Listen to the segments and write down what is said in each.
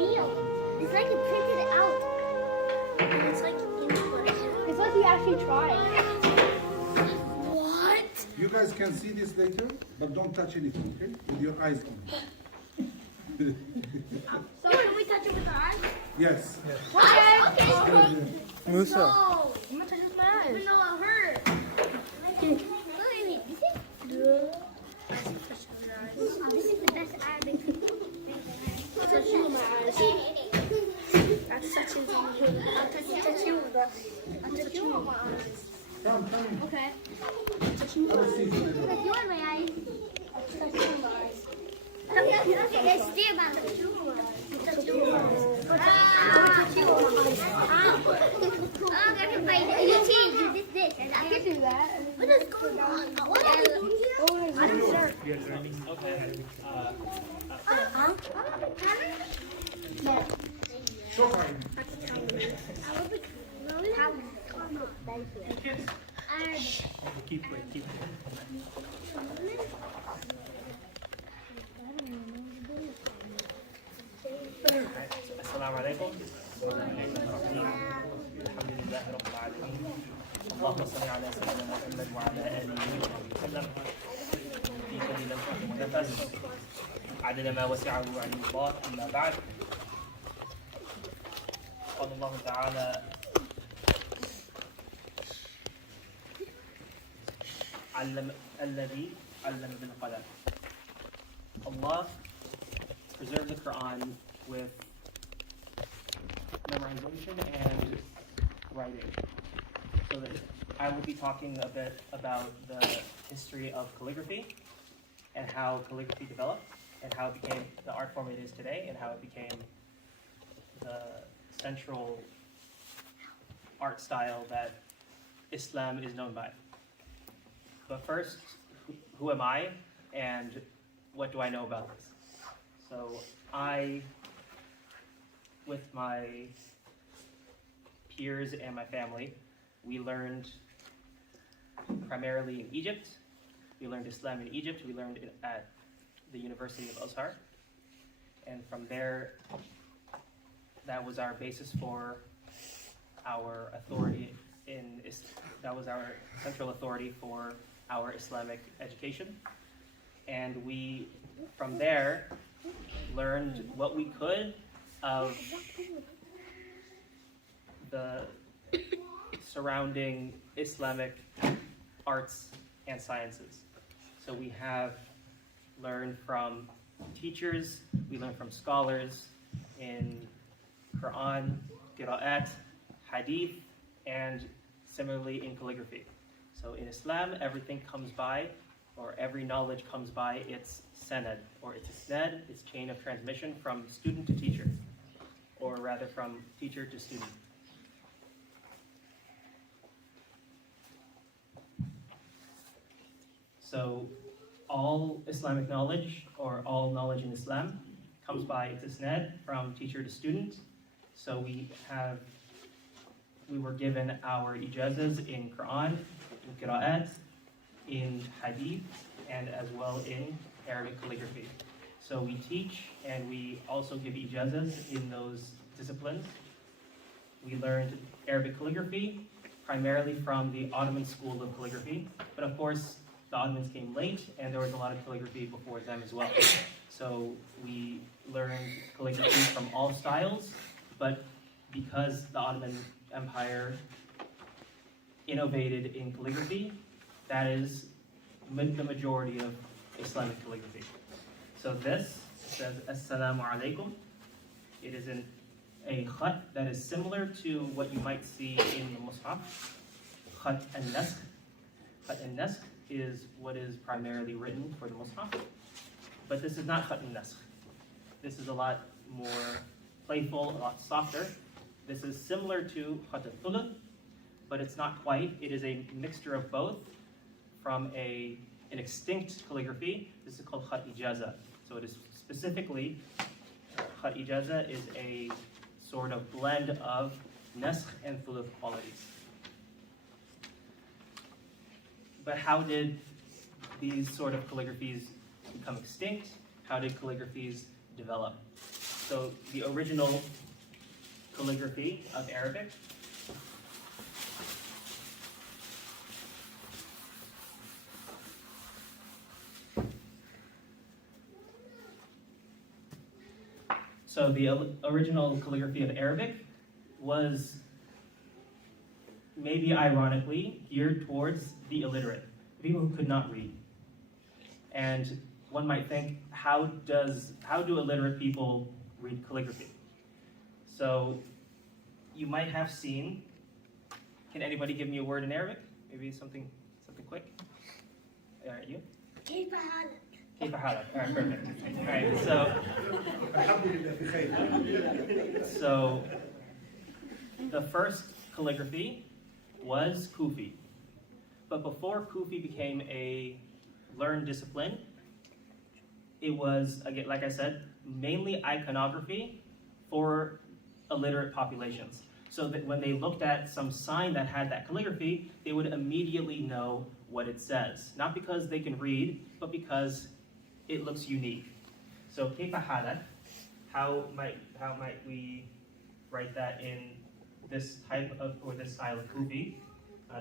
real. It's like he printed it out. And it's like it's like he actually tried. What? You guys can see this later, but don't touch anything, okay? With your eyes only. So can we touch it with our eyes? Yes. Okay. Musa. No. I'm gonna touch it with my eyes. No, it hurt. This is the best Arabic. Touch you with my eyes. I'll touch you with my eyes. Come. Okay. Touch you with my eyes. Touch you with my eyes. Touch you with my eyes. Okay, let's see about it. Touch you with my eyes. Touch you with my eyes. I'm gonna fight it. You change. You did this. I can do that. What is going on? What are we doing here? I don't know. You're learning Arabic. No. So fine. Keep it. السلام عليكم. الحمد لله رب العالمين. اللهم صل على سيدنا محمد وعلى آله وسلم. في كل لمحة ونفس عدد ما وسعه علم الله. أما بعد. قال الله تعالى الذي علم بالقلم. Allah preserved the Quran with memorization and writing. So that I will be talking a bit about the history of calligraphy and how calligraphy developed and how it became the art form it is today and how it became the central art style that Islam is known by. But first, who am I and what do I know about this? So I, with my peers and my family, we learned primarily in Egypt. We learned Islam in Egypt. We learned it at the University of Azhar. And from there, that was our basis for our authority that was our central authority for our Islamic education. And we, from there, learned what we could of the surrounding Islamic arts and sciences. So we have learned from teachers, we learned from scholars in Quran, Qira'at, Hadith, and similarly in calligraphy. So in Islam, everything comes by, or every knowledge comes by its sanad, or its isnad, its chain of transmission from student to teacher, or rather from teacher to student. So all Islamic knowledge, or all knowledge in Islam, comes by its isnad from teacher to student. So we were given our ijazas in Quran, in Qira'at, in Hadith, and as well in Arabic calligraphy. So we teach and we also give ijazas in those disciplines. We learned Arabic calligraphy primarily from the Ottoman school of calligraphy, but of course the Ottomans came late and there was a lot of calligraphy before them as well. So we learned calligraphy from all styles, but because the Ottoman Empire innovated in calligraphy, that is the majority of Islamic calligraphy. So this says Assalamu alaikum. It is a khat that is similar to what you might see in the Mus'haf, khat an-naskh. Khat an-naskh is what is primarily written for the Mus'haf, but this is not khat an-naskh. This is a lot more playful, a lot softer. This is similar to khat al-thuluth, but it's not quite. It is a mixture of both from an extinct calligraphy. This is called khat ijaza. So it is specifically, khat ijaza is a sort of blend of naskh and thuluth qualities. But how did these sort of calligraphies become extinct? How did calligraphies develop? So the original calligraphy of Arabic was maybe ironically geared towards the illiterate, people who could not read. And one might think, how do illiterate people read calligraphy? So you might have seen, can anybody give me a word in Arabic? Maybe something quick? All right, you? كيف حالك؟ كيف حالك? All right, perfect. All right, so the first calligraphy was Kufi. But before Kufi became a learned discipline, it was, again, like I said, mainly iconography for illiterate populations. So that when they looked at some sign that had that calligraphy, they would immediately know what it says. Not because they can read, but because it looks unique. So كيف حالك? How might we write that in this type of, or this style of Kufi?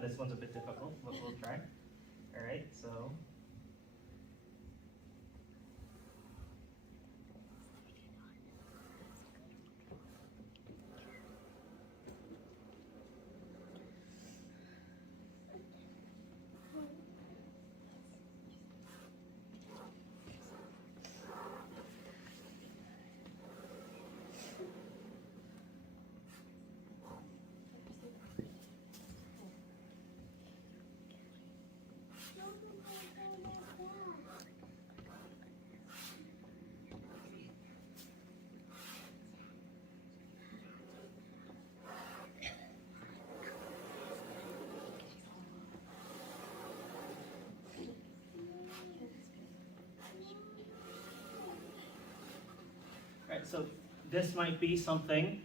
This one's a bit difficult, but we'll try. All right, so. Right, so this might be something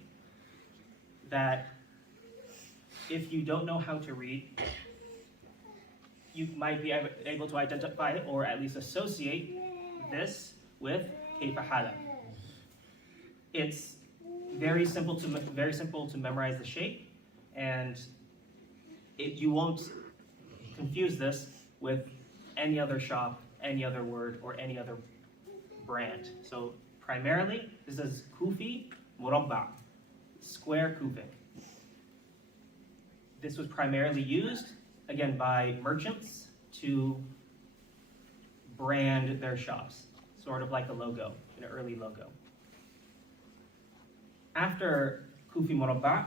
that if you don't know how to read, you might be able to identify or at least associate this with كيف حالك. It's very simple to memorize the shape, and you won't confuse this with any other shop, any other word, or any other brand. So primarily, this is Kufi Murabba, square Kufic. This was primarily used, again, by merchants to brand their shops, sort of like a logo, an early logo. After Kufi Murabba,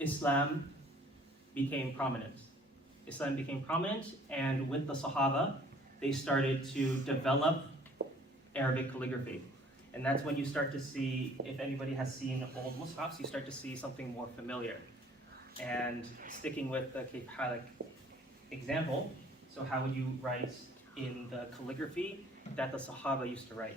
Islam became prominent. And with the Sahaba, they started to develop Arabic calligraphy. And that's when you start to see, if anybody has seen old mushafs, you start to see something more familiar. And sticking with the Kayf Halik example, so how would you write in the calligraphy that the Sahaba used to write?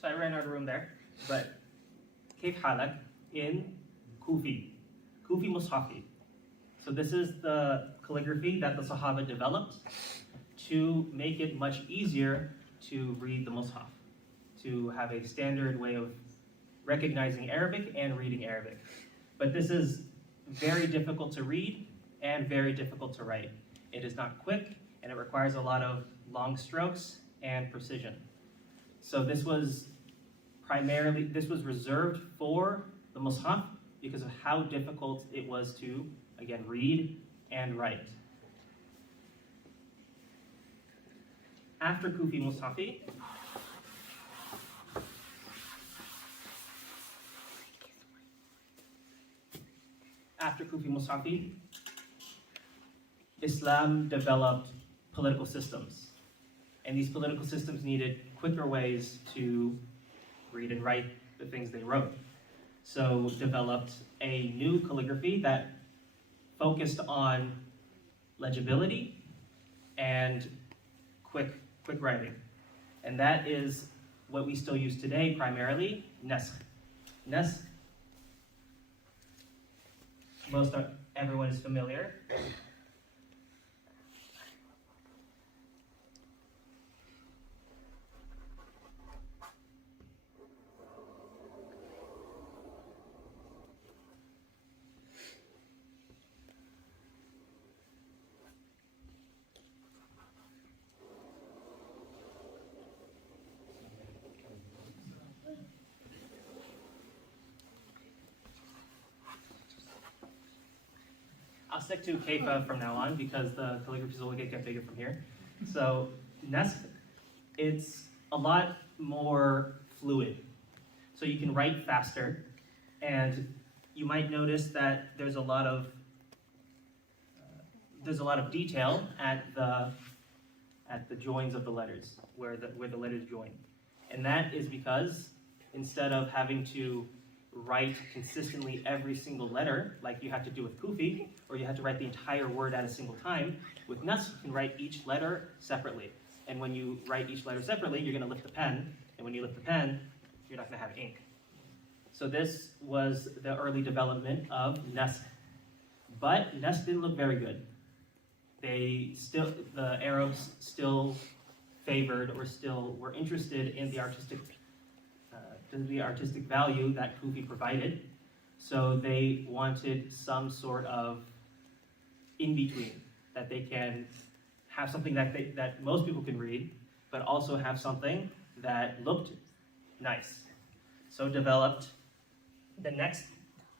So I ran out of room there, but Kayf Halak in Kufi Mushafi. So this is the calligraphy that the Sahaba developed to make it much easier to read the Mushaf, to have a standard way of recognizing Arabic and reading Arabic. But this is very difficult to read and very difficult to write. It is not quick, and it requires a lot of long strokes and precision. So this was reserved for the Mus'haf because of how difficult it was to, again, read and write. after Kufi Mushafi, Islam developed political systems. And these political systems needed quicker ways to read and write the things they wrote. So developed a new calligraphy that focused on legibility and quick writing. And that is what we still use today primarily, naskh. Naskh, everyone is familiar. I'll stick to Kaifa from now on because the calligraphies will get bigger from here. So naskh, it's a lot more fluid. So you can write faster, and you might notice that there's a lot of detail at the joins of the letters, where the letters join. And that is because instead of having to write consistently every single letter, like you have to do with Kufi, or you have to write the entire word at a single time, with naskh you can write each letter separately. And when you write each letter separately, you're going to lift the pen, and when you lift the pen, you're not going to have ink. So this was the early development of naskh. But naskh didn't look very good. The Arabs still favored or still were interested in the artistic value that Kufi provided. So they wanted some sort of in-between, that they can have something that most people can read, but also have something that looked nice. So developed the next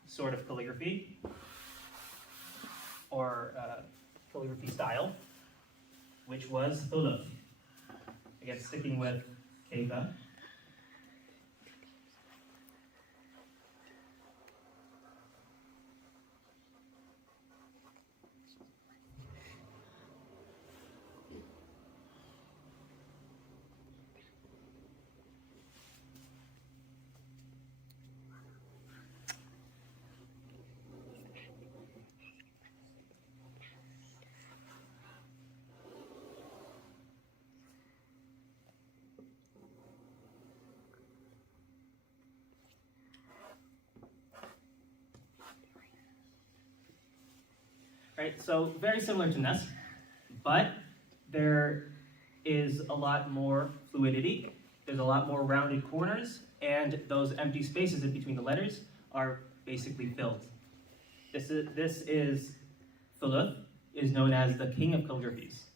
sort of calligraphy, or calligraphy style, which was thuluth. Again, sticking with Kaifa. Right, so very similar to naskh, but there is a lot more fluidity. There's a lot more rounded corners, and those empty spaces in between the letters are basically filled. This is thuluth, is known as the king of calligraphies.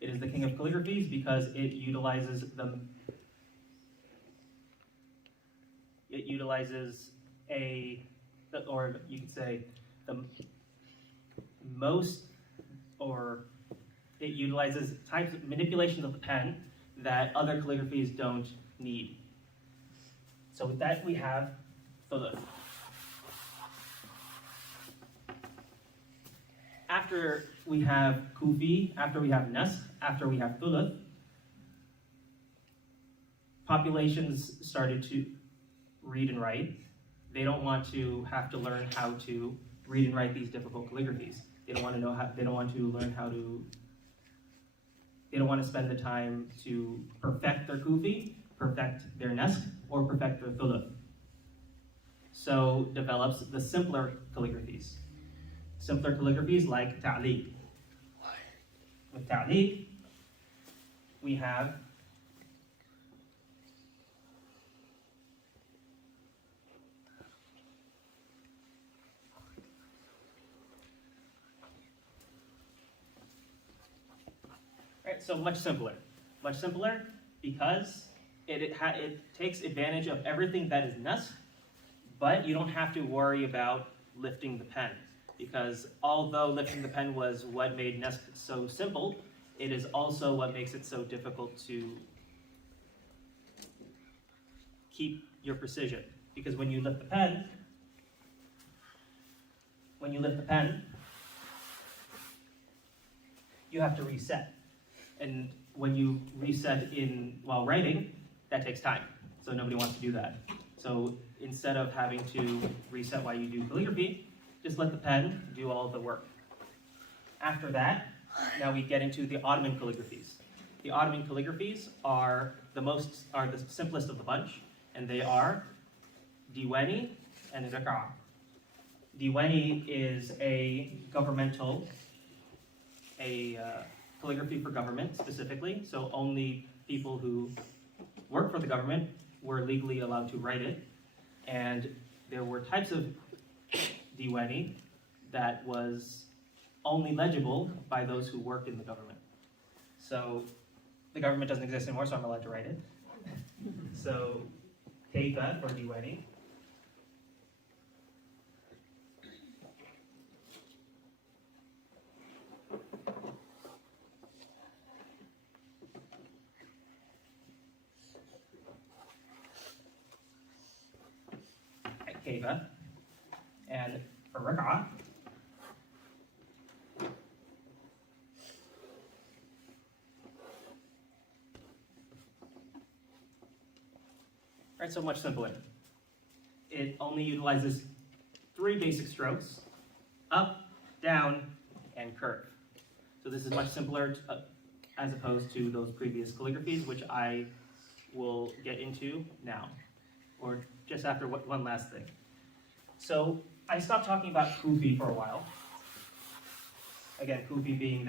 It is the king of calligraphies because it utilizes or you could say the most, or it utilizes types of manipulations of the pen that other calligraphies don't need. So with that we have thuluth. After we have Kufi, after we have naskh, after we have thuluth, populations started to read and write. They don't want to have to learn how to read and write these difficult calligraphies. They don't want to know how. They don't want to learn how to. They don't want to spend the time to perfect their Kufi, perfect their naskh, or perfect their thuluth. So develops the simpler calligraphies. Simpler calligraphies like ta'liq. With ta'liq, we have so much simpler because it takes advantage of everything that is naskh, but you don't have to worry about lifting the pen, because although lifting the pen was what made naskh so simple, it is also what makes it so difficult to keep your precision. Because when you lift the pen, you have to reset. And when you reset while writing, that takes time. So nobody wants to do that. So instead of having to reset while you do calligraphy, just let the pen do all the work. After that, now we get into the Ottoman calligraphies. The Ottoman calligraphies are the simplest of the bunch, and they are Diweni and Raq'a. Diweni is a calligraphy for government specifically, so only people who work for the government were legally allowed to write it. And there were types of Diweni that was only legible by those who worked in the government. So the government doesn't exist anymore, so I'm allowed to write it. So Kaifa for Diweni. Kaifa. And for Raq'a, right, so much simpler. It only utilizes 3 basic strokes: up, down, and curve. So this is much simpler as opposed to those previous calligraphies, which I will get into now, or just after one last thing. So I stopped talking about Kufi for a while. Again, Kufi being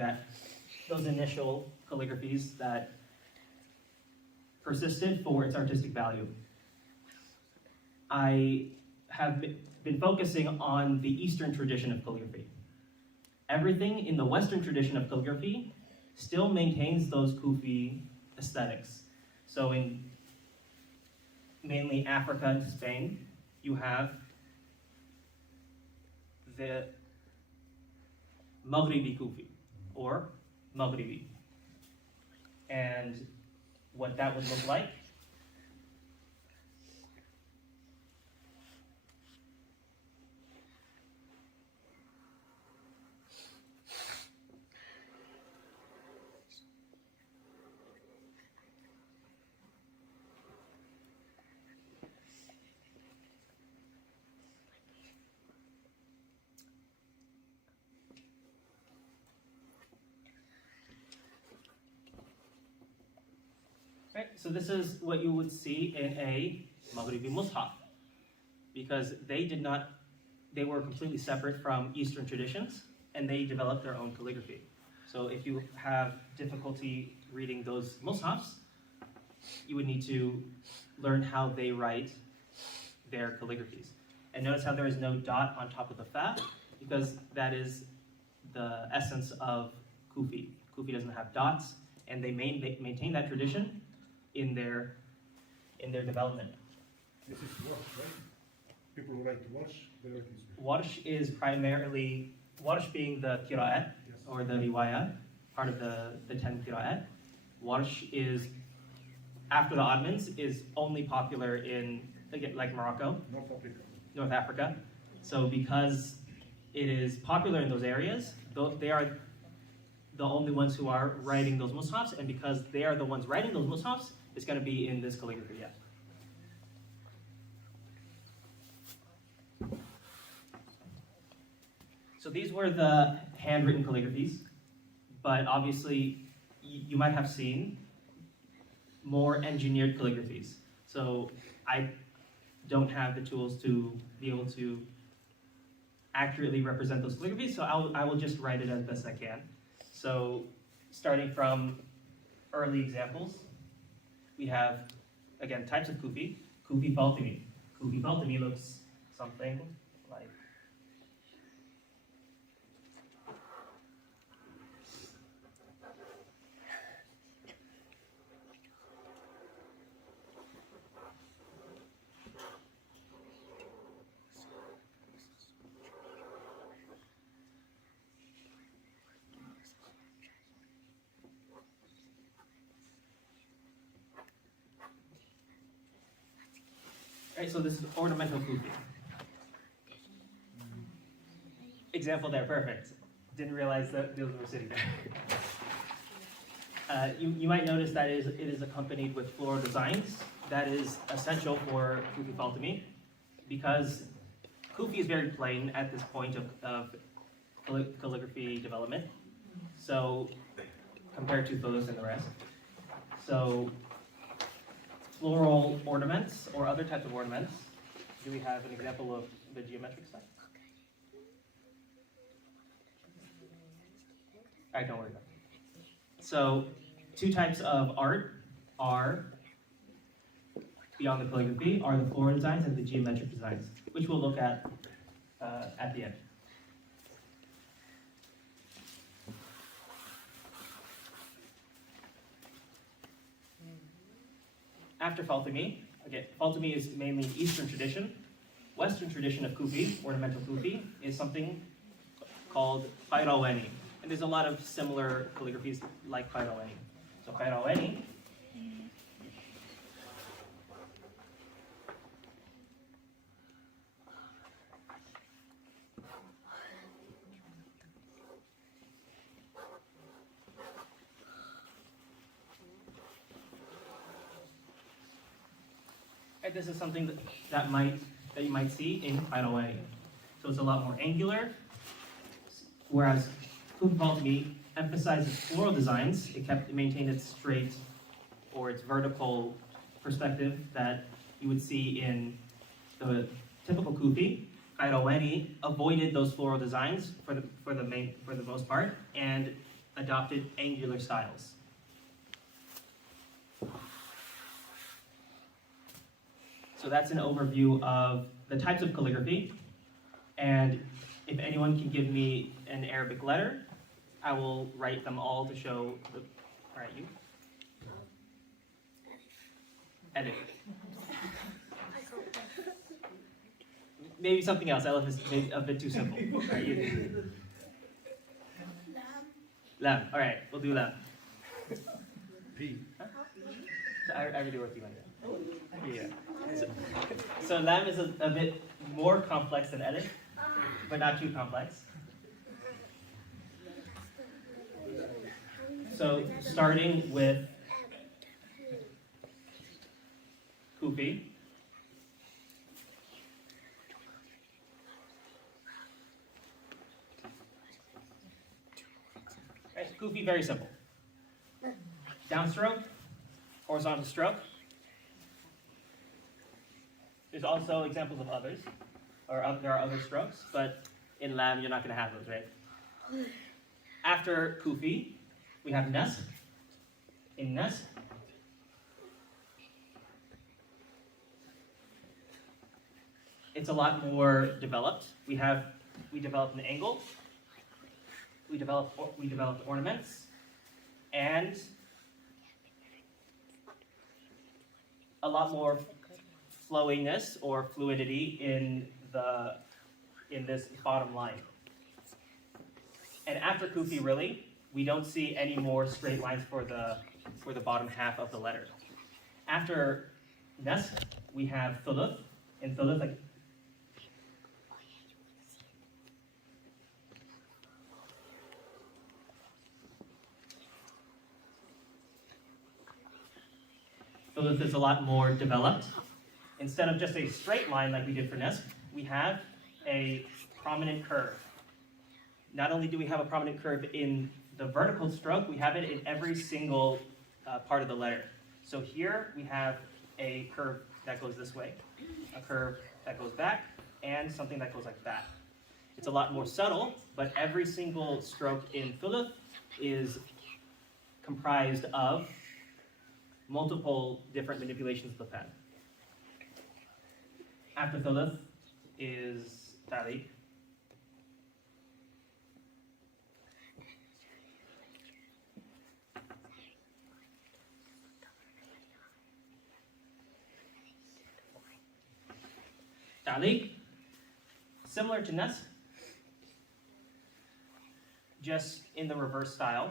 those initial calligraphies that persisted for its artistic value. I have been focusing on the Eastern tradition of calligraphy. Everything in the Western tradition of calligraphy still maintains those Kufi aesthetics. So in mainly Africa and Spain, you have the Maghribi Kufi, or Maghribi. And what that would look like right, so this is what you would see in a Maghribi Mushaf, because they were completely separate from Eastern traditions, and they developed their own calligraphy. So if you have difficulty reading those Mushafs, you would need to learn how they write their calligraphies. And notice how there is no dot on top of the fa, because that is the essence of Kufi. Kufi doesn't have dots, and they maintain that tradition in their development. This is wash, right? People who like to wash, they write this way. Warsh is primarily, Warsh being the qira'at, Yes. or the riwayat, part of the 10 qira'at. Warsh is, after the Ottomans, is only popular in, again, like Morocco, North Africa. North Africa. So because it is popular in those areas, they are the only ones who are writing those mushafs, and because they are the ones writing those mushafs, it's going to be in this calligraphy, yeah. So these were the handwritten calligraphies, but obviously you might have seen more engineered calligraphies. So I don't have the tools to be able to accurately represent those calligraphies, so I will just write it as best I can. So starting from early examples, we have, again, types of Kufi. Kufi Fatimi. Kufi Fatimi looks something like Right, so this is ornamental Kufi. Example there, perfect. Didn't realize that those were sitting there. You might notice that it is accompanied with floral designs. That is essential for Kufi Faltami because Kufi is very plain at this point of calligraphy development. So, compared to those and the rest. So, floral ornaments or other types of ornaments. Do we have an example of the geometric style? All right, don't worry about it. So, two types of art are, beyond the calligraphy, are the floral designs and the geometric designs, which we'll look at the end. After Faltami, again, Faltami is mainly Eastern tradition. Western tradition of Kufi, ornamental Kufi, is something called Qayrawani. And there's a lot of similar calligraphies like Qayrawani. So Qayrawani this is something that you might see in Qayrawani. So it's a lot more angular, whereas Kufi Faltami emphasizes floral designs. It maintained its straight or its vertical perspective that you would see in the typical Kufi. Qayrawani avoided those floral designs for the most part and adopted angular styles. So that's an overview of the types of calligraphy. And if anyone can give me an Arabic letter, I will write them all to show the. All right, you. Edit. Maybe something else. Aleph is maybe a bit too simple. All right, you. Lam. All right, we'll do lam. P. Huh? I already worked you on that. Yeah. So lam is a bit more complex than edit, but not too complex. So starting with Kufi. Right, Kufi, very simple. Downstroke, horizontal stroke. There's also examples of others, or there are other strokes, but in lam you're not going to have those, right? After Kufi, we have Nasr. In Nasr, it's a lot more developed. We developed an angle. We developed ornaments, and a lot more flowiness or fluidity in this bottom line. And after Kufi, really, we don't see any more straight lines for the bottom half of the letter. After Nasr, we have Thuluth. In Thuluth, like Thuluth is a lot more developed. Instead of just a straight line like we did for Nasr, we have a prominent curve. Not only do we have a prominent curve in the vertical stroke, we have it in every single part of the letter. So here we have a curve that goes this way, a curve that goes back, and something that goes like that. It's a lot more subtle, but every single stroke in Thuluth is comprised of multiple different manipulations of the pen. After Thuluth is Taliq. Taliq, similar to Nasr, just in the reverse style.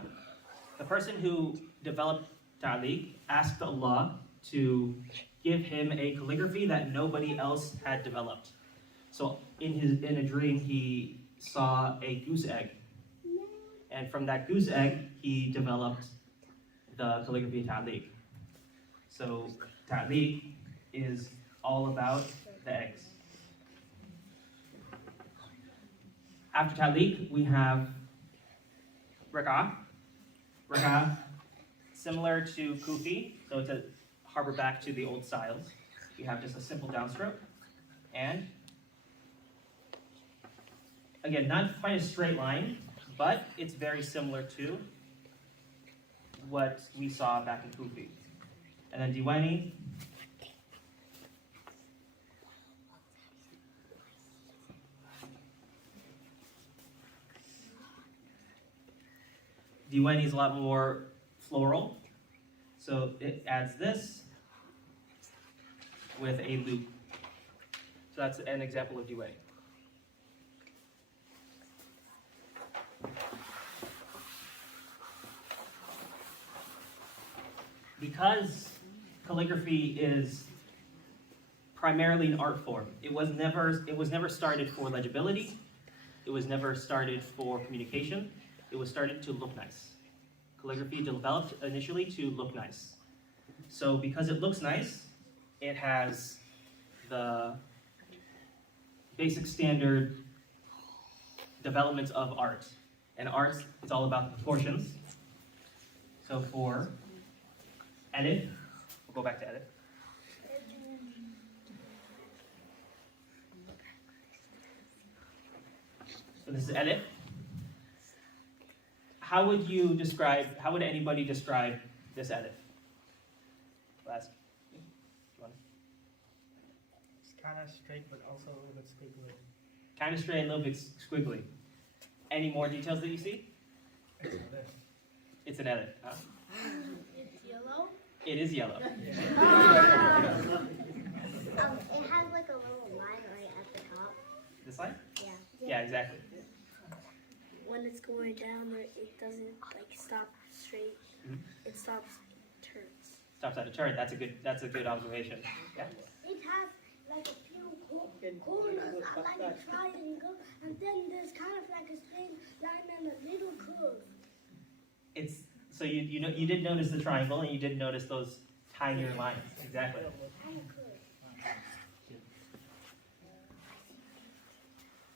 The person who developed Taliq asked Allah to give him a calligraphy that nobody else had developed. So in a dream, he saw a goose egg. And from that goose egg, he developed the calligraphy ta'liq. So ta'liq is all about the eggs. After ta'liq, we have rak'ah. Rak'ah, similar to kufi, so it's a harbor back to the old styles. We have just a simple downstroke. And again, not quite a straight line, but it's very similar to what we saw back in kufi. And then diwani. Diwani is a lot more floral, so it adds this with a loop. So that's an example of diwani. Because calligraphy is primarily an art form, it was never started for legibility. It was never started for communication. It was started to look nice. Calligraphy developed initially to look nice. So because it looks nice, it has the basic standard developments of art. And art, it's all about the proportions. So for alif, we'll go back to alif. So this is alif. How would anybody describe this alif? Last. It's kind of straight, but also a little bit squiggly. Kind of straight, a little bit squiggly. Any more details that you see? It's an alif. Huh? It's yellow. It is yellow. It has like a little line right at the top. This line? Yeah. Yeah, exactly. When it's going down, it doesn't like stop straight. Mhm. It stops, turns. Stops at a turn. That's a good observation. Yeah. It has like a few corners, like a triangle, and then there's kind of like a straight line and a little curve. It's so you did notice the triangle and you did notice those tinier lines. Exactly. Kind of curve.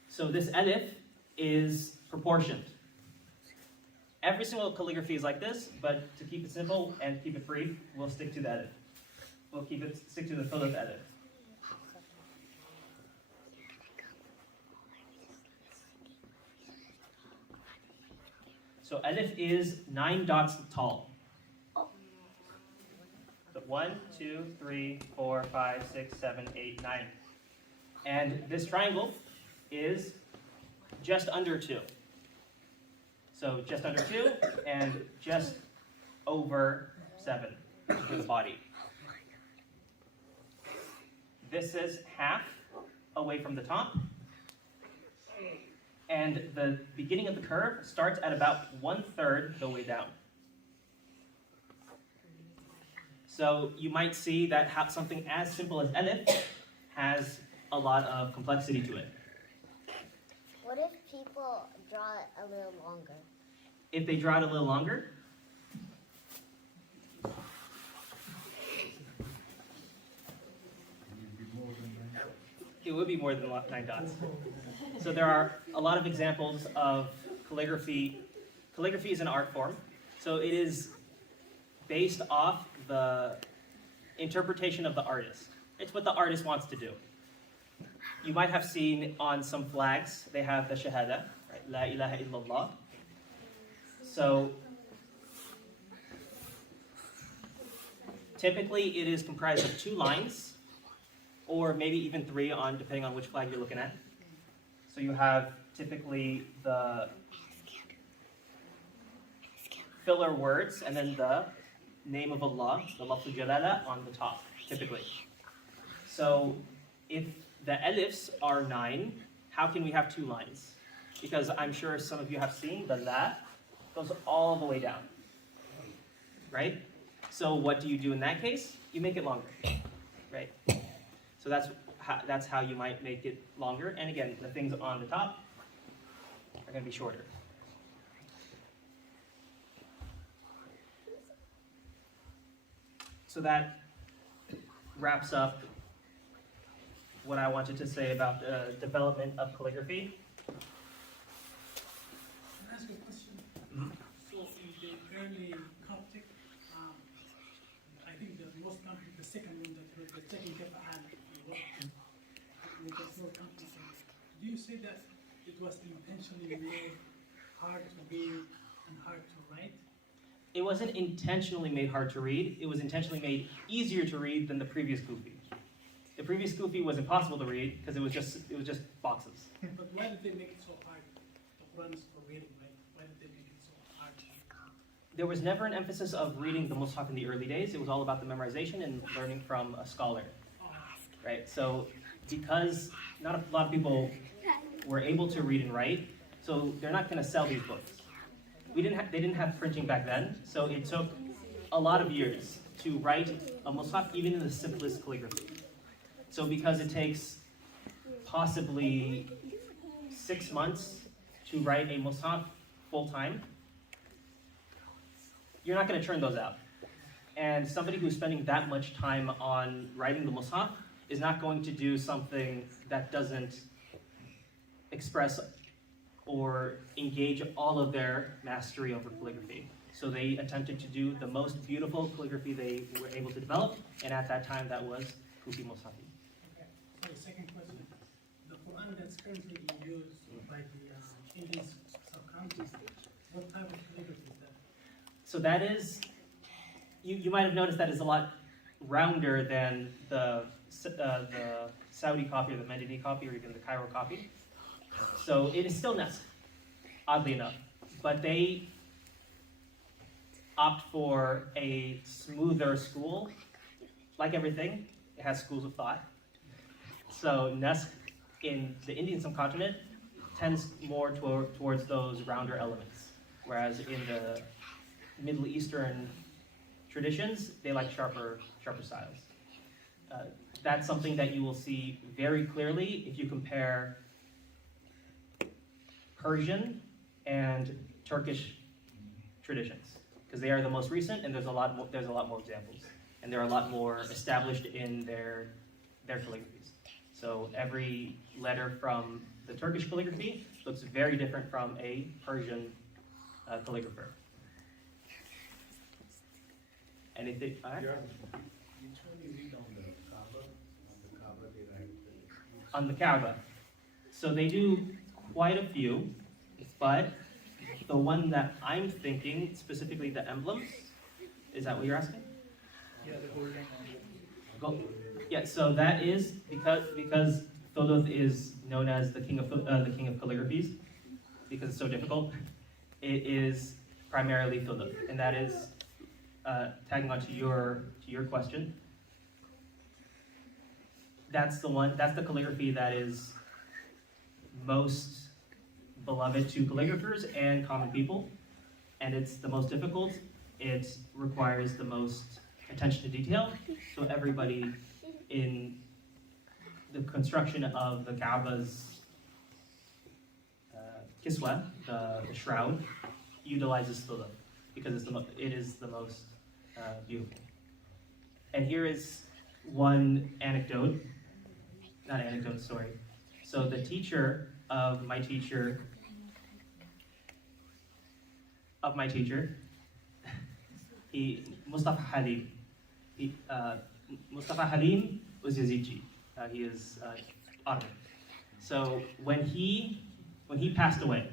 So this alif is proportioned. Every single calligraphy is like this, but to keep it simple and keep it brief, we'll stick to the alif. We'll stick to the Philip alif. So alif is 9 dots tall. So 1, 2, 3, 4, 5, 6, 7, 8, 9. And this triangle is just under 2. So just under 2 and just over 7 for the body. This is half away from the top. And the beginning of the curve starts at about 1/3 the way down. So you might see that something as simple as alif has a lot of complexity to it. What if people draw it a little longer? If they draw it a little longer, it would be more than 9 dots. So there are a lot of examples of calligraphy. Calligraphy is an art form, so it is based off the interpretation of the artist. It's what the artist wants to do. You might have seen on some flags, they have the shahada, right? La ilaha illallah. So typically it is comprised of 2 lines, or maybe even 3 depending on which flag you're looking at. So you have typically the filler words and then the name of Allah, the lafz jalala on the top, typically. So if the alifs are 9, how can we have 2 lines? Because I'm sure some of you have seen the la goes all the way down, right? So what do you do in that case? You make it longer, right? So that's how you might make it longer. And again, the things on the top are going to be shorter. So that wraps up what I wanted to say about the development of calligraphy. Can I ask a question? So in the early Coptic, I think the most common, the second one that was the second Qur'an, with the four copies. Do you say that it was intentionally made hard to read and hard to write? It wasn't intentionally made hard to read. It was intentionally made easier to read than the previous Kufi. The previous Kufi was impossible to read because it was just boxes. But why did they make it so hard? The Quran is for reading, right? Why did they make it so hard? There was never an emphasis of reading the Mus'haf in the early days. It was all about the memorization and learning from a scholar, right? So because not a lot of people were able to read and write, so they're not going to sell these books. They didn't have printing back then, so it took a lot of years to write a Mus'haf, even in the simplest calligraphy. So because it takes possibly 6 months to write a Mus'haf full time, you're not going to churn those out. And somebody who's spending that much time on writing the Mus'haf is not going to do something that doesn't express or engage all of their mastery over calligraphy. So they attempted to do the most beautiful calligraphy they were able to develop, and at that time that was Kufi Mushafi. Okay. So the second question, the Quran that's currently in use by the Indian subcontinent, what type of calligraphy is that? So that is, you might have noticed that is a lot rounder than the Saudi copy or the Medini copy or even the Cairo copy. So it is still Nasr, oddly enough, but they opt for a smoother school. Like everything, it has schools of thought. So Nasr in the Indian subcontinent tends more towards those rounder elements, whereas in the Middle Eastern traditions, they like sharper styles. That's something that you will see very clearly if you compare Persian and Turkish traditions, because they are the most recent, and there's a lot more examples, and they're a lot more established in their calligraphies. So every letter from the Turkish calligraphy looks very different from a Persian calligrapher. Anything? Which one you read on the Kaaba? On the Kaaba they write On the Kaaba. So they do quite a few, but the one that I'm thinking, specifically the emblems, is that what you're asking? Yeah, the golden Go. Yeah, so that is because Thuluth is known as the king of calligraphies, because it's so difficult. It is primarily Thuluth, and that is tagging on to your question. That's the calligraphy that is most beloved to calligraphers and common people, and it's the most difficult. It requires the most attention to detail, so everybody in the construction of the Kaaba's kiswa, the shroud, utilizes thuluth because it is the most beautiful. And here is one anecdote, not anecdote, sorry. So the teacher of my teacher, Mustafa Halim. Mustafa Halim was Yazidi. He is Ottoman. So when he passed away,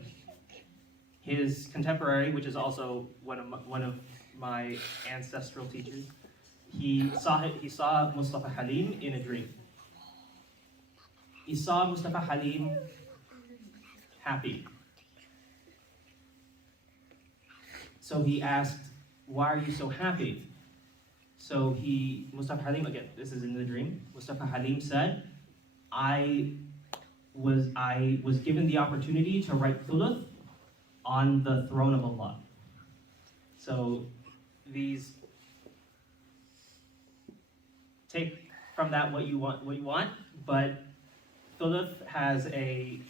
his contemporary, which is also one of my ancestral teachers, he saw Mustafa Halim in a dream. He saw Mustafa Halim happy. So he asked, "Why are you so happy?" So Mustafa Halim, again, this is in the dream, Mustafa Halim said, I was given the opportunity to write thuluth on the throne of Allah. So these take from that what you want, but Thuluth has a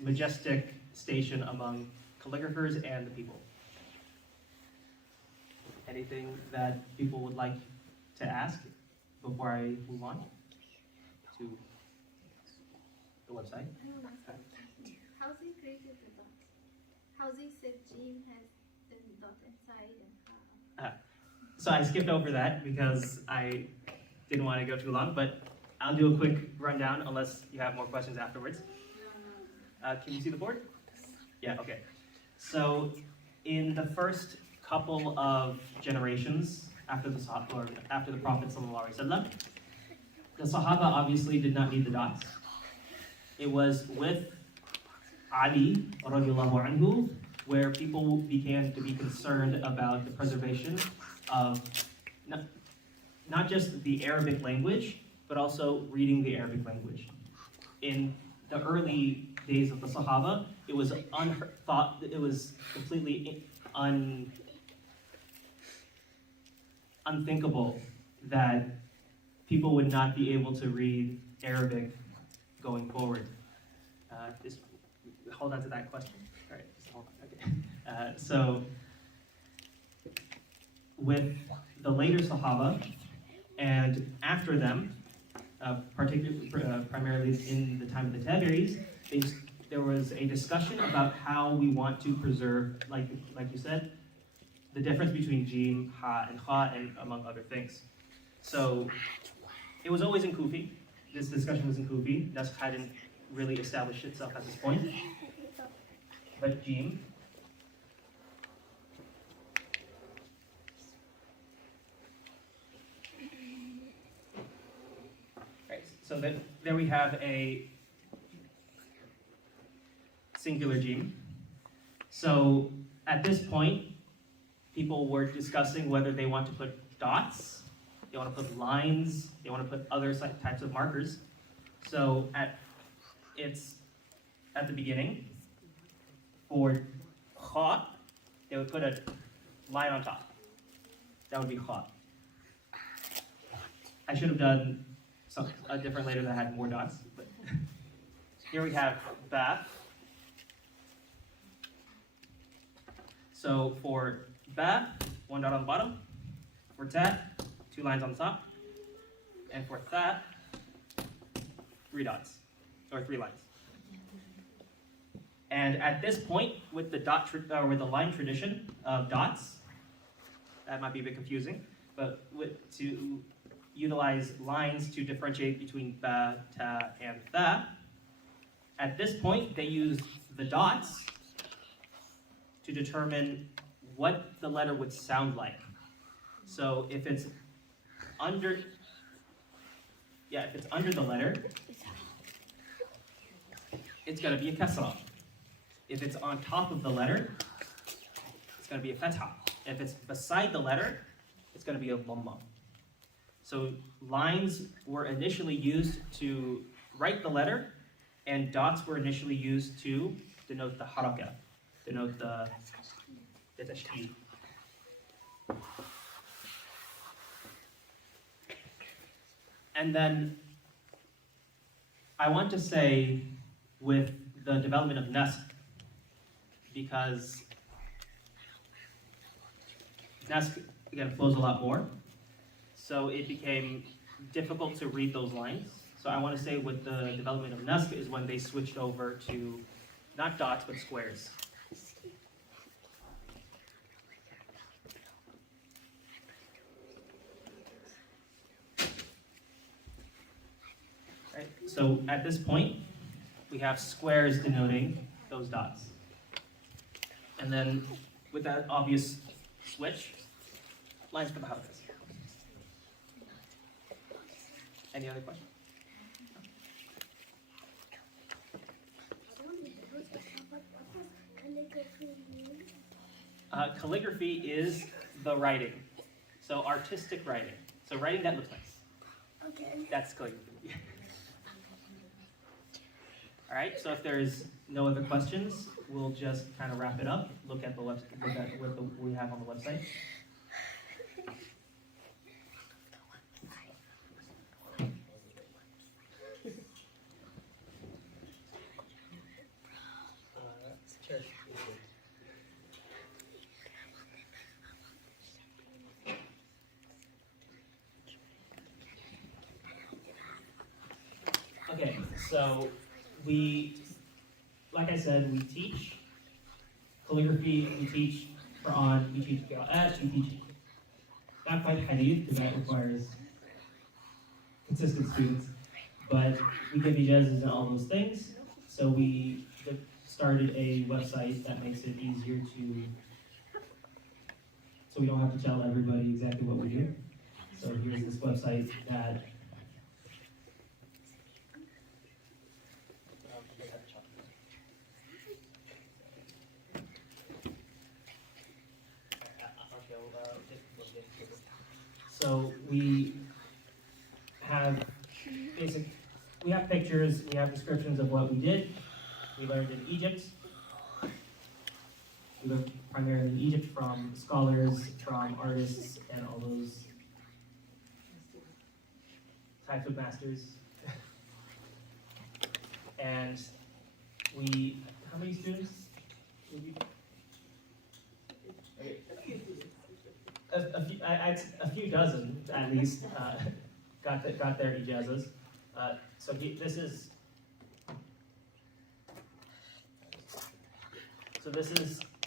majestic station among calligraphers and the people. Anything that people would like to ask before I move on to the website? How's he created the dot? How's he said Jim has the dot inside and how? So I skipped over that because I didn't want to go too long, but I'll do a quick rundown unless you have more questions afterwards. Can you see the board? Yeah, okay. So in the first couple of generations after the Sahaba, or after the Prophet ﷺ, the Sahaba obviously did not need the dots. It was with Ali radiallahu anhu where people began to be concerned about the preservation of not just the Arabic language, but also reading the Arabic language. In the early days of the Sahaba, it was completely unthinkable that people would not be able to read Arabic going forward. Just hold on to that question. All right, just hold on. Okay. So with the later Sahaba and after them, primarily in the time of the Tabi'is, there was a discussion about how we want to preserve, like you said, the difference between Jim, Ha, and Kha, and among other things. So it was always in Kufi. This discussion was in Kufi. Nasr hadn't really established itself at this point. But Jim, right, so there we have a singular Jim. So at this point, people were discussing whether they want to put dots, they want to put lines, they want to put other types of markers. So at the beginning, for Kha, they would put a line on top. That would be Kha. I should have done a different letter that had more dots, but here we have Ba. So for Ba, one dot on the bottom. For Ta, 2 lines on the top. And for Tha, 3 dots, or 3 lines. And at this point, with the with the line tradition of dots, that might be a bit confusing, but to utilize lines to differentiate between Ba, Ta, and Tha, at this point, they used the dots to determine what the letter would sound like. So if it's under the letter, it's going to be a kasra. If it's on top of the letter, it's going to be a fatha. If it's beside the letter, it's going to be a dhamma. So lines were initially used to write the letter, and dots were initially used to denote the haraka, denote the tashkeel. And then I want to say with the development of nasq, because nasq again flows a lot more, so it became difficult to read those lines. So I want to say with the development of nasq is when they switched over to not dots but squares. Right. So at this point, we have squares denoting those dots. And then with that obvious switch, lines for the harakas. Any other questions? Calligraphy is the writing. So artistic writing. So writing that looks nice. Okay. That's calligraphy. All right, so if there's no other questions, we'll just kind of wrap it up. Look at what we have on the website. So like I said, we teach calligraphy, we teach Quran, we teach Qira'at, we teach not quite Hadith, because that requires consistent students, but we give ijazahs and all those things. So we started a website that makes it easier so we don't have to tell everybody exactly what we do. So here's this website that so we have pictures, we have descriptions of what we did. We learned in Egypt. We learned primarily in Egypt from scholars, from artists, and all those types of masters. And how many students? A few dozen, at least, got their ijazahs.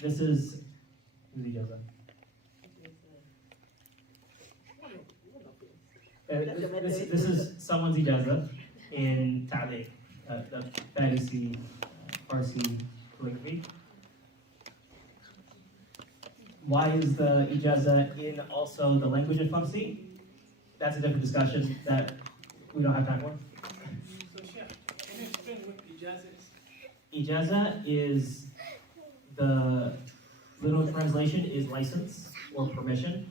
This is the ijazah. This is someone's ijazah in Ta'liq, the Farsi calligraphy. Why is the ijazah in also the language of Farsi? That's a different discussion that we don't have time for. So, Shaykh, can you explain what ijazah is? Ijazah is, the literal translation is license or permission.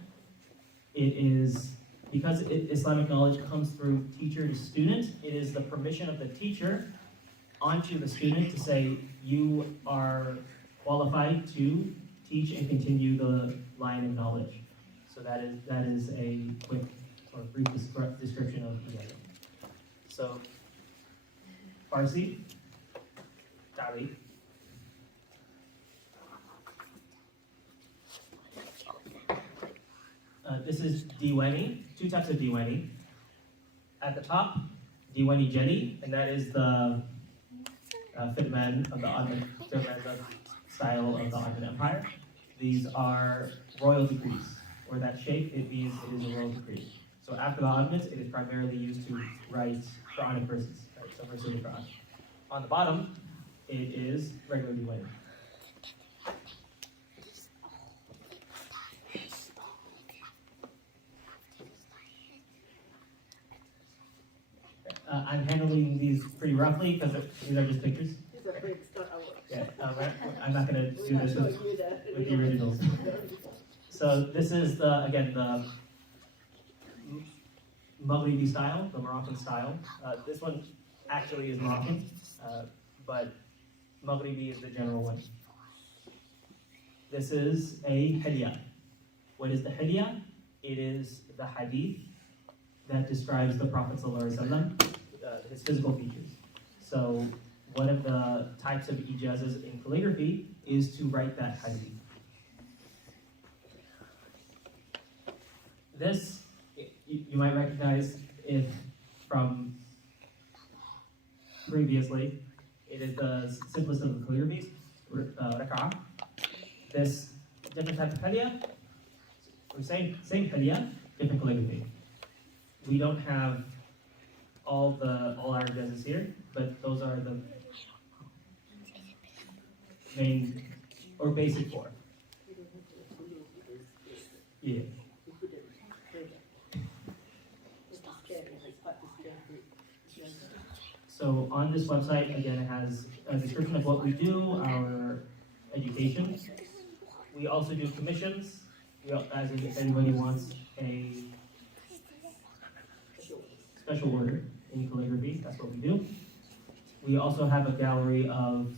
It is, because Islamic knowledge comes through teacher to student, it is the permission of the teacher onto the student to say, you are qualified to teach and continue the line of knowledge. So that is a quick or brief description of ijazah. So, Farsi, Ta'liq. This is Diwani, two types of Diwani. At the top, Diwani Jeli, and that is the Fitman of the Ottoman style of the Ottoman Empire. These are royal decrees, or that shape, it means it is a royal decree. So after the Ottomans, it is primarily used to write Quranic verses, right? So verses of the Quran. On the bottom, it is regular Diwani. I'm handling these pretty roughly because these are just pictures. Yeah, I'm not going to do this with the originals. So this is the Maghribi style, the Moroccan style. This one actually is Moroccan, but Maghribi is the general one. This is a Hilya. What is the Hilya? It is the hadith that describes the Prophet ﷺ, his physical features. So one of the types of ijazahs in calligraphy is to write that hadith. This, you might recognize it from previously. It is the simplest of the calligraphies, rak'ah. This different type of hilya, same hilya, different calligraphy. We don't have all our ijazahs here, but those are the main or basic four. Yeah. So on this website, again, it has a description of what we do, our education. We also do commissions. As if anybody wants a special order in calligraphy, that's what we do. We also have a gallery of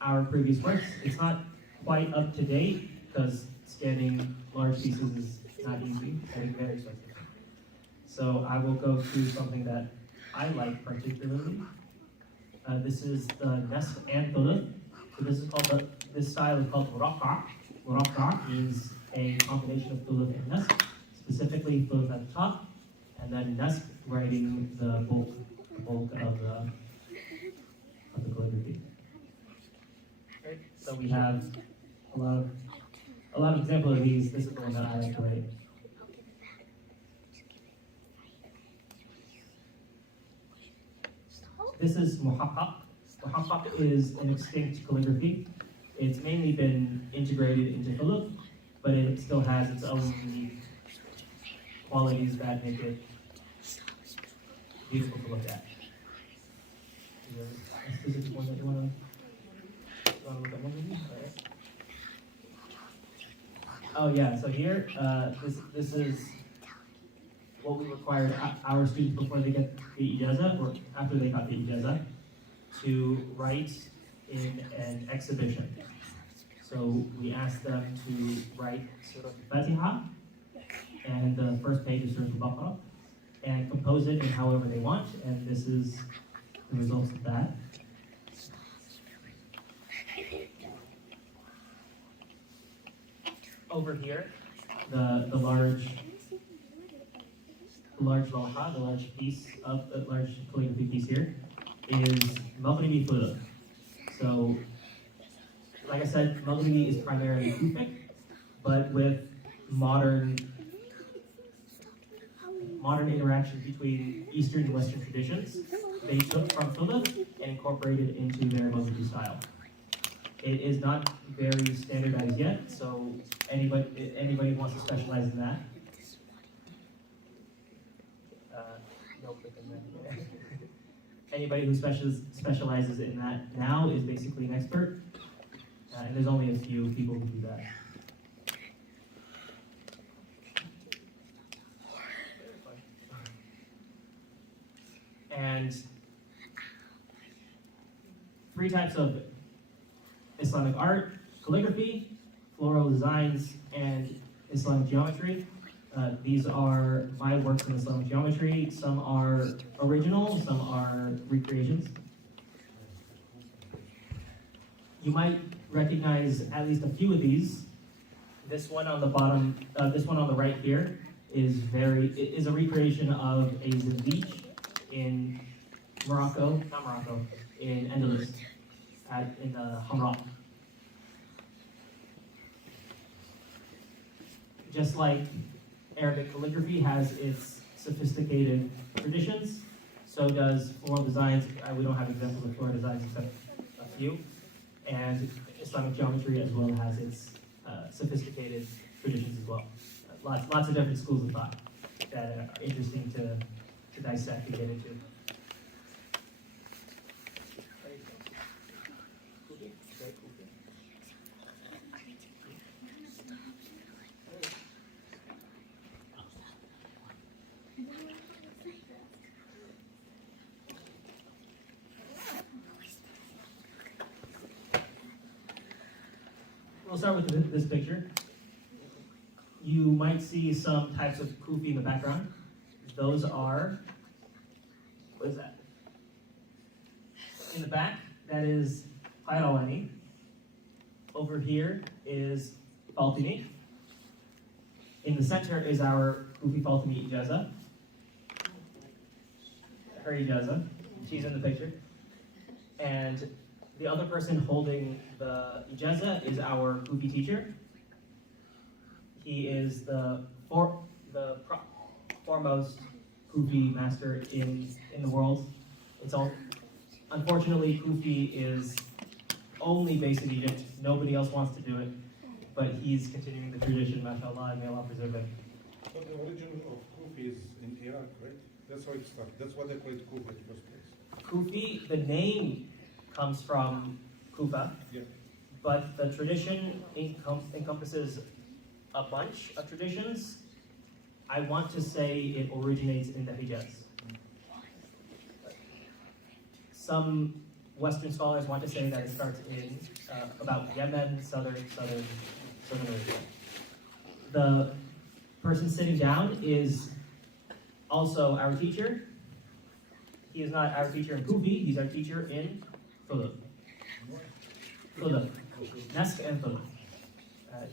our previous works. It's not quite up to date because scanning large pieces is not easy and very expensive. So I will go through something that I like particularly. This is the Nasq and Thuluth. So this style is called Muraqqa'. Muraqqa' means a combination of Thuluth and Nasq, specifically Thuluth at the top, and then Nasq writing the bulk of of the calligraphy. Right? So we have a lot of examples of these. This is the one that I like to write. This is muhaqqaq. Muhaqqaq is an extinct calligraphy. It's mainly been integrated into khuluf, but it still has its own unique qualities that make it beautiful to look at. Is there a specific one that you want to look at one with me? All right. Oh yeah, so here, this is what we required our students before they get the ijazah, or after they got the ijazah, to write in an exhibition. So we asked them to write Surah Al-Fatiha and the first page of Surah Al-Baqarah and compose it in however they want, and this is the results of that. Over here, the large lawha, the large piece of the large calligraphy piece here, is Maghribi Khuluf. So, like I said, Maghribi is primarily Kufic, but with modern interaction between Eastern and Western traditions, they took from Khuluf and incorporated into their Maghribi style. It is not very standardized yet, so anybody who wants to specialize in that, no click in that. Anybody who specializes in that now is basically an expert, and there's only a few people who do that. And 3 types of Islamic art: calligraphy, floral designs, and Islamic geometry. These are my works in Islamic geometry. Some are original, some are recreations. You might recognize at least a few of these. This one on the bottom, this one on the right here is a recreation of a zindiq in Morocco, not Morocco, in Andalus, in Hamra. Just like Arabic calligraphy has its sophisticated traditions, so does floral designs. We don't have examples of floral designs except a few. And Islamic geometry as well has its sophisticated traditions as well. Lots of different schools of thought that are interesting to dissect and get into. We'll start with this picture. You might see some types of kufi in the background. Those are, what is that? In the back, that is Qayrawani. Over here is Fatimi. In the center is our Kufi Fatimi Ijaza. Her Ijaza. She's in the picture. And the other person holding the Ijaza is our Kufi teacher. He is the foremost Kufi master in the world. Unfortunately, Kufi is only based in Egypt. Nobody else wants to do it, but he's continuing the tradition, mashallah, and may Allah preserve it. But the origin of Kufi is in Iraq, right? That's how it started. That's why they call it Kufi in the first place. Kufi, the name comes from Kufa, yeah. But the tradition encompasses a bunch of traditions. I want to say it originates in the Hijaz. Some Western scholars want to say that it starts in about Yemen, southern Arabia. The person sitting down is also our teacher. He is not our teacher in Kufi, he's our teacher in Fuluf. Nask and Fuluf.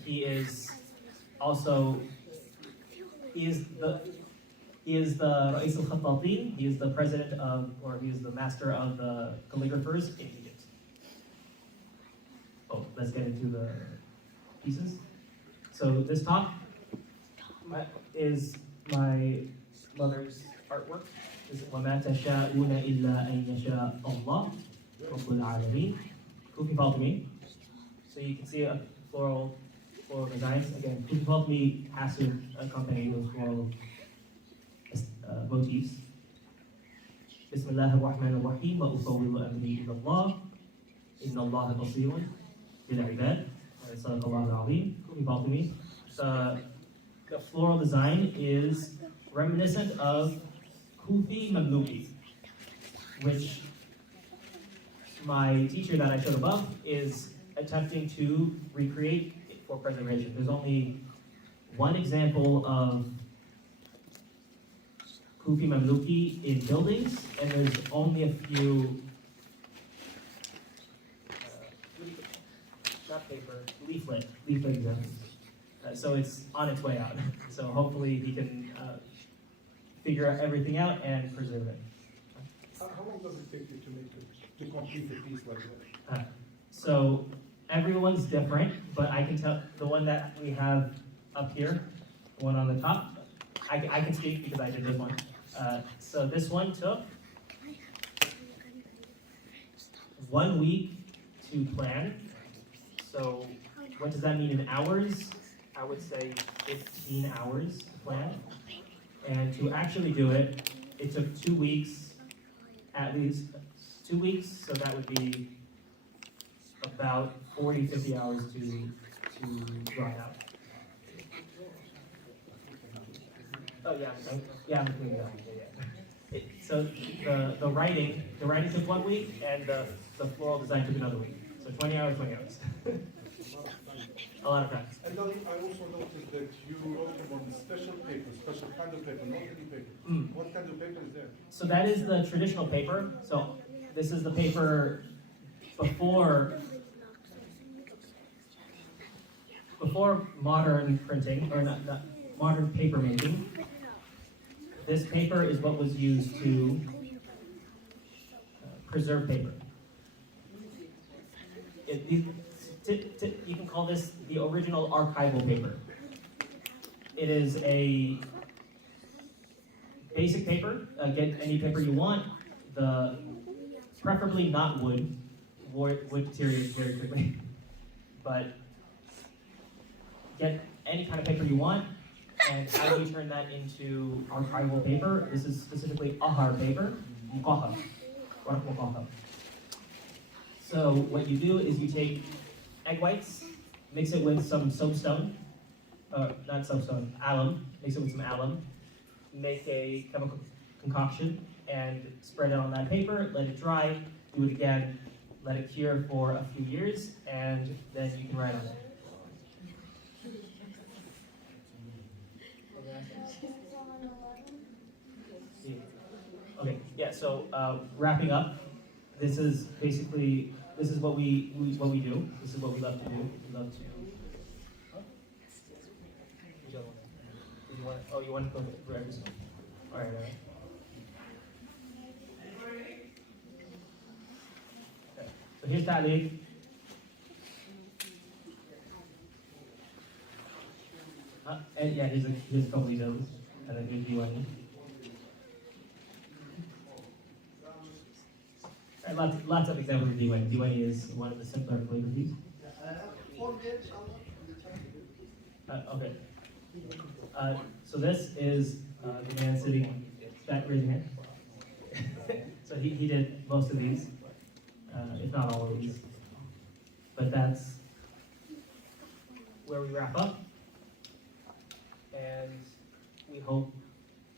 He is He is the Ra'is al-Khattatin. He is the president of, or he is the master of the calligraphers in Egypt. Oh, let's get into the pieces. So this top is my mother's artwork. This is وَمَا تَشَاءُونَ إِلَّا أَن يَشَاءَ اللَّهُ رَبُّ الْعَالَمِينَ. Kufi Fatimi. So you can see a floral designs. Again, Kufi Fatimi has to accompany those floral motifs. بسم الله الرحمن الرحيم وأفوض أمري إلى الله إن الله بصير بالعباد. صدق الله العظيم. Kufi Fatimi. The floral design is reminiscent of Kufi Mamluki, which my teacher that I showed above is attempting to recreate for preservation. There's only one example of Kufi Mamluki in buildings, and there's only a few not paper, leaflet examples. So it's on its way out. So hopefully he can figure everything out and preserve it. How long does it take you to make it, to complete a piece like that? So everyone's different, but I can tell the one that we have up here, the one on the top, I can speak because I did this one. So this one took 1 week to plan. So what does that mean in hours? I would say 15 hours to plan. And to actually do it, it took 2 weeks, at least 2 weeks, so that would be about 40, 50 hours to draw it out. Oh yeah, I'm cleaning it up. Yeah. So the writing took 1 week, and the floral design took another week. So 20 hours, 20 hours. A lot of practice. And then I also noticed that you wrote them on special paper, special kind of paper, not any paper. What kind of paper is there? So that is the traditional paper. So this is the paper before modern printing, or not modern paper making. This paper is what was used to preserve paper. You can call this the original archival paper. It is a basic paper. Get any paper you want. Preferably not wood. Wood deteriorates very quickly. But get any kind of paper you want. And how do you turn that into archival paper? This is specifically ahar paper. Muqahab. So what you do is you take egg whites, mix it with some soapstone, not soapstone, alum, mix it with some alum, make a chemical concoction, and spread it on that paper, let it dry, do it again, let it cure for a few years, and then you can write on it. Okay, yeah, so wrapping up, this is what we do. This is what we love to do. We love to. You want to go for every song? All right. Okay. So here's Ta'liq. And yeah, here's a couple of those, and then here's Diwani. Lots of examples of Diwani. Diwani is one of the simpler calligraphies. Okay. So this is the man sitting back, raising hand. So he did most of these, if not all of these. But that's where we wrap up. And we hope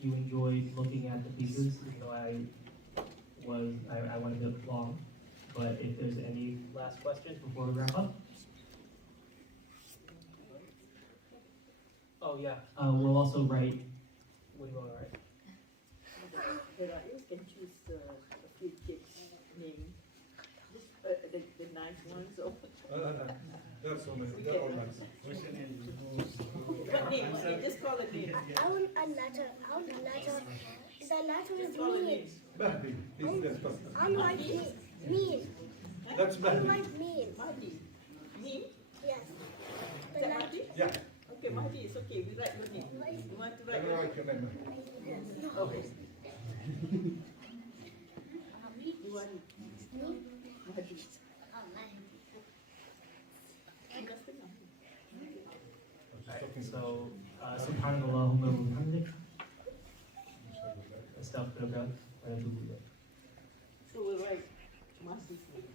you enjoyed looking at the pieces, even though I went a bit long. But if there's any last questions before we wrap up. Oh yeah, we'll also write. What do you want to write? You can choose a few kids' name, the nice ones. That's so nice. They're all nice. What name? Okay, just call a name. I letter. The letter is mean. Mahdi. He's this person. Unlike mean. That's Mahdi. Unlike mean. Mahdi. Me? Yes. Is that Mahdi? Yeah. Okay, Mahdi, it's okay. We write your name. You want to I write don't your like your name. Okay. You want Mahdi? So, subhanallahumma wa bihamdik. Astaghfirullah wa atubu ilayh. So we write Mahdi's name.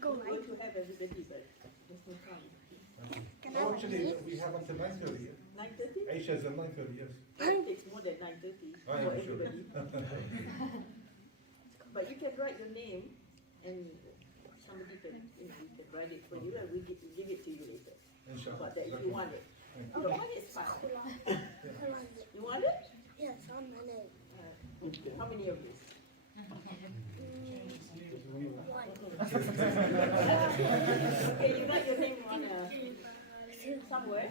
Go We're right. going to have everybody, but there's no time. Oh, actually, we have until 9:30. 9:30? Aisha is at 9:30, yes. It takes more than 9:30 I for am sure. everybody. But you can write your name and somebody can, you can write it for you and we'll give it to you later. Inshallah. But that if you want it. Thank You don't want it, it's fine. You want it? Yes, on my name. How many of these? One. Okay, you write your name on somewhere.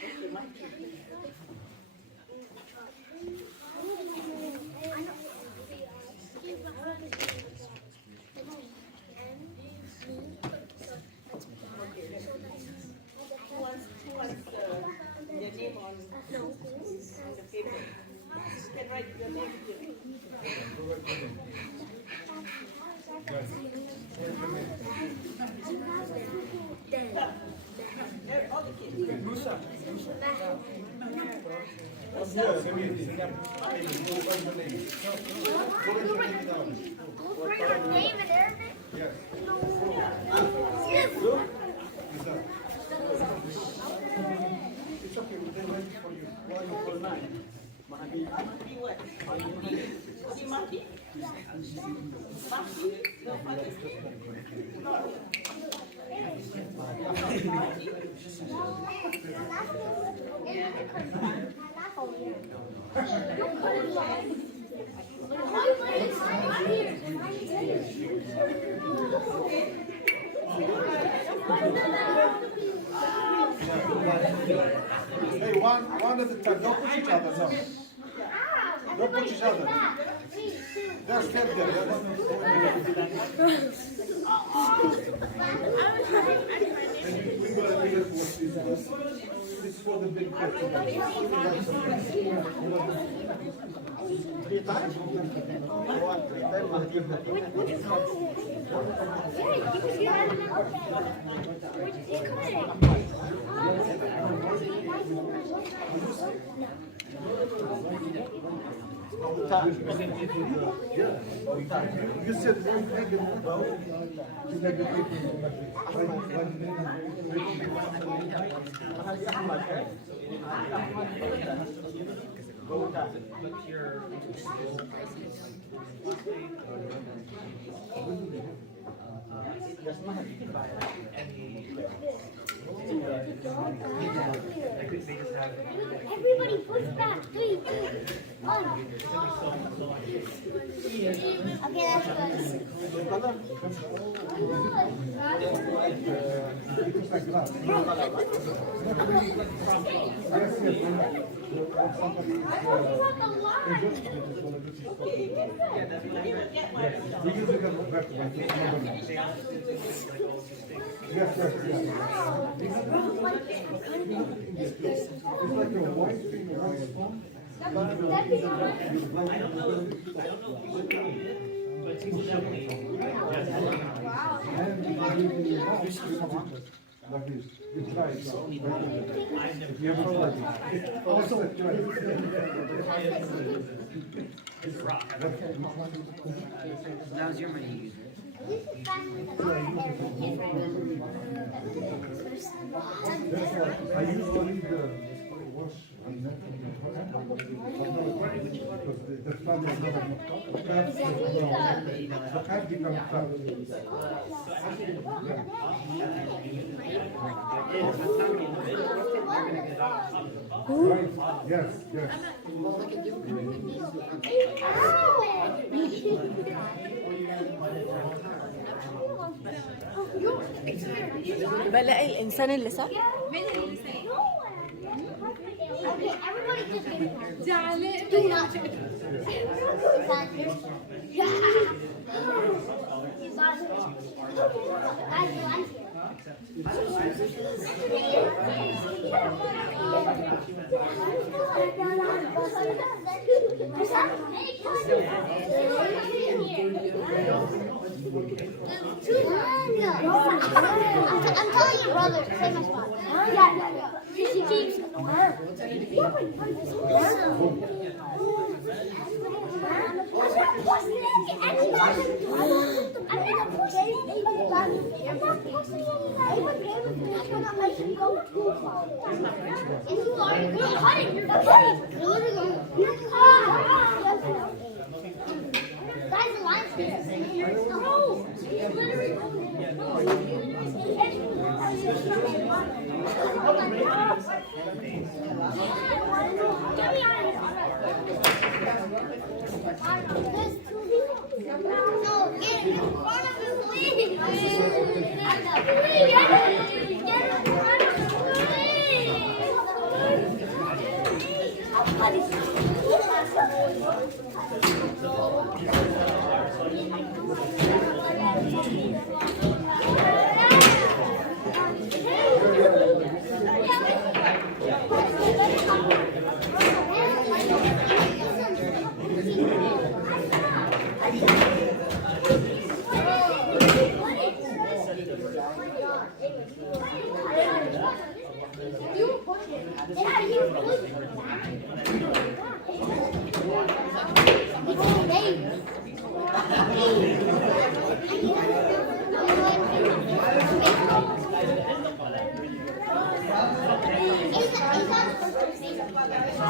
Okay, my turn. Who wants their name on the paper? You can write your name here. All the kids. Musa. Yeah, Samir. What's your name? Go write your name down. Write your name in Arabic? Yes. It's okay, we can write it for you. Why you call mine? Mahdi what? Mahdi? Mahdi? No, Mahdi. Hey, one at a time. Don't push each other. No. Don't push each other. They're still there. They're not we will leave it for this is for the big picture. You said one thing about to make the It does not identify any. Everybody push back. 3, 2, 1. Okay, that's It's like a white thing, a white phone. I don't know if you did it, but people definitely. Like this. You try it. I've never. If you ever tried it. Also, try it. It's rock. Now's your money you use it. I usually wash and then because the flour is the cat becomes fat. Right? Yes, yes. بلاقي الإنسان اللي صح. Okay, everybody just give me one. Do not. I'm telling your brother, save my spot. Yeah. She keeps. Guys, the line's here. No, he's literally no, get in front of him, please.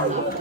It's